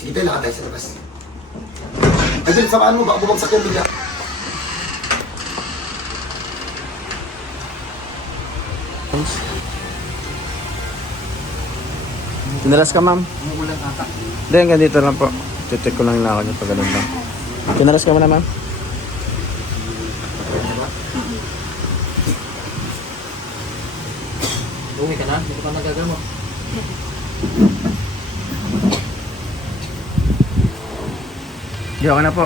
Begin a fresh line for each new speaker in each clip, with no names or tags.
Sige tayo, lakad tayo sa labas. Idol, samaan mo, baka bumagsak yung bigla.
Tinalas ka, ma'am?
Umuulan ata.
Hindi, hanggang dito lang po. Check ko lang yung lakad niya pag ganun lang. Tinalas ka mo na, ma'am?
Uwi ka na? Hindi ka pa nagagamot.
Di ako na po.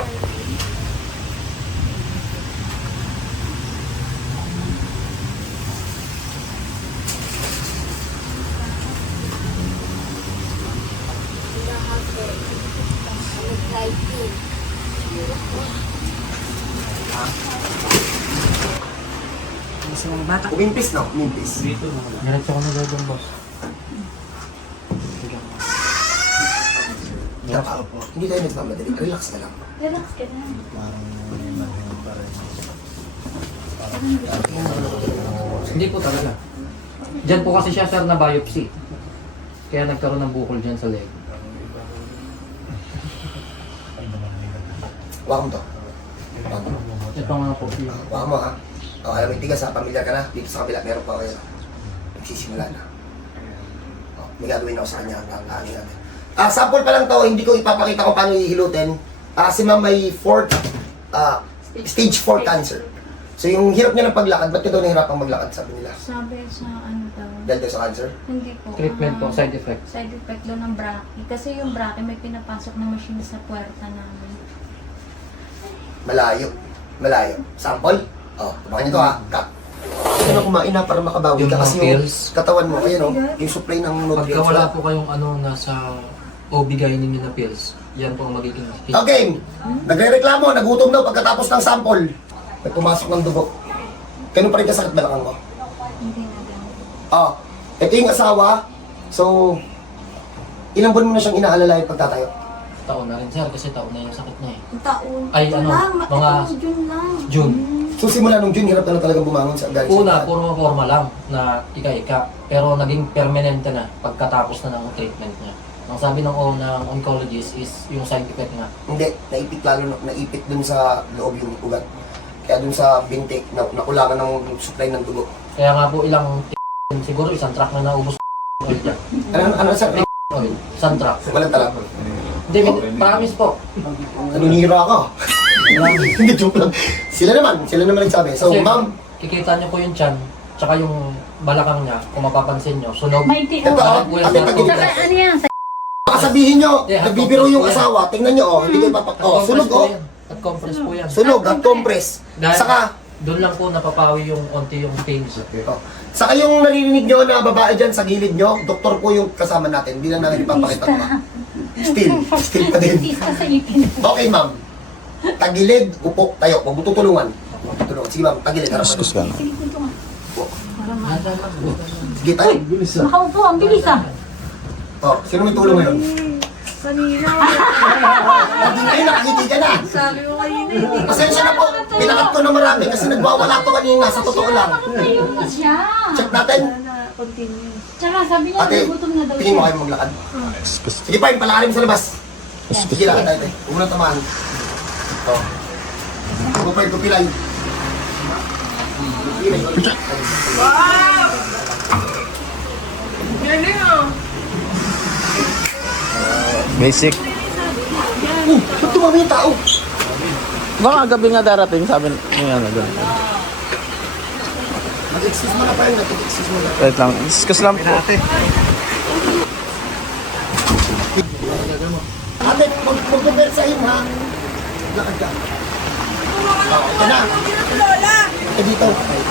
Sa mga bata.
Umimpis, no? Umimpis.
Diretso ko nagagamot, boss.
Hindi tayo nagmamadali. Relax ka lang.
Relax ka na.
Hindi po talaga. Diyan po kasi siya, sir, na biopsy. Kaya nagkaroon ng bukol dyan sa leg.
Wakam to. Wakam mo.
Ito nga po.
Wakam mo, ha? O, ayaw may tigas, ha? Pamilyar ka na. Dito sa kabila, meron pa kayo. Nagsisimula na. O, may gagawin ako sa kanya. Ang natin. Sample pa lang to. Hindi ko ipapakita kung paano ihilutin. Si ma'am may stage 4 cancer. So yung hirap niya ng paglakad, ba't ka daw nahihirapang maglakad, sabi nila?
Sabi sa ano daw.
Dahil daw sa cancer?
Hindi po.
Treatment po, side effect.
Side effect daw ng brachy. Kasi yung brachy may pinapasok na machine sa puwerta namin.
Malayo. Malayo. Sample? O, tabakan niyo to, ha? Cut. Ano kumain na para makabawi
Yung
ka kasi
mga
yung
pills.
katawan mo, ayun o, yung supply ng
Pagka
nutrients.
wala po kayong nasa OB ninyo na pills, yan po ang magiging
Okay, nagre-reklamo, nagutom daw pagkatapos ng sample. May pumasok ng dugo. Ganun pa rin kasakit balakang mo.
Hindi na daw.
Ito yung asawa. So, ilang buwan mo na siyang inaalala yung pagtatayo?
taon na rin, sir, kasi taon na yung sakit niya eh.
Ang taon.
Ay,
Ito
ano,
lang.
mga-
Ito, June lang.
June.
So, simula nung June, hirap na talagang bumangon sa galing.
Una, puro forma lang na ika-ika. Pero naging permanente na pagkatapos na ng treatment niya. Ang sabi ng oncologist is yung side effect nga.
Hindi, naipit lalo, naipit dun sa loob yung ugat. Kaya dun sa binti, nakulangan ng supply ng dugo.
Kaya nga po ilang siguro isang truck na naubos oil niya.
Ano sir?
Oil, isang truck.
Walang talak.
Hindi, promise po.
Nanunira ka. Hindi, joke lang. Sila naman nagsabi. So,
Kasi
ma'am,
kikita niyo po yung tiyan, tsaka yung balakang niya, kung mapapansin niyo, sunog.
May ti.
ito,
Parang kuya,
ate,
sir.
tagilid.
Saka ano yan?
Sabihin nyo,
Yeah,
nagbibiro yung
compress po
asawa, tingnan nyo, hindi ko ipapak... sunog,
At compress po yan.
sunog, at compress.
Dahil
Saka,
doon lang po napapawi yung onti yung pains.
saka yung naririnig nyo na babae dyan sa gilid nyo, doktor po yung kasama natin, hindi lang natin ipapakita ko. Still pa din.
Artista sa ipin.
Okay, ma'am. Tagilid, upo, tayo. Huwag mo tutulungan. Tutulungan. Sige, ma'am. Tagilid.
Kuskus ka na.
Sige, punto nga. Para ma-
Sige, tayo.
Makaupo, ang bilis ah.
Oh, sino may tulong ngayon?
Kanina,
Hindi kayo, nakangiti ka na.
sabi mo kanina, hindi
Pasensya na po. Pinakat ko na marami kasi nagwawala to kanina. Sa totoo lang.
Nakatayo na siya.
Check natin.
na continue.
Tsaka sabi niya,
Ate,
nagutom na daw
tingin mo
siya.
kayo maglakad.
Kuskus.
Sige pa, palakarin mo sa labas.
Kuskus.
Sige, lakad tayo. Huwag mo nang tamaan. Oh. Kupay, kupilay.
Galing ah!
Basic.
Ba't tumami yung tao?
Baka gabi nga darating, sabi niya ano doon.
Mag-excuse mo na pa yun. Nag-excuse mo na.
Wait lang. Kuskus lang po.
Ate, mag-conversahin ha. Lakad ka. Ito na. Ito dito.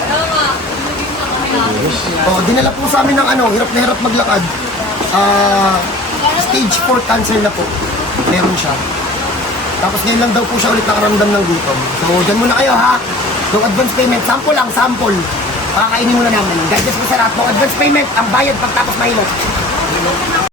Dinala po sa amin ng hirap na hirap maglakad. Stage 4 cancer na po. Meron siya. Tapos ngayon lang daw po siya ulit nakaramdam ng gutom. So, dyan muna kayo ha. Yung advance payment, sample lang, sample. Pakakainin muna namin. God bless po sa lahat. Yung advance payment, ang bayad pagtapos mahilot.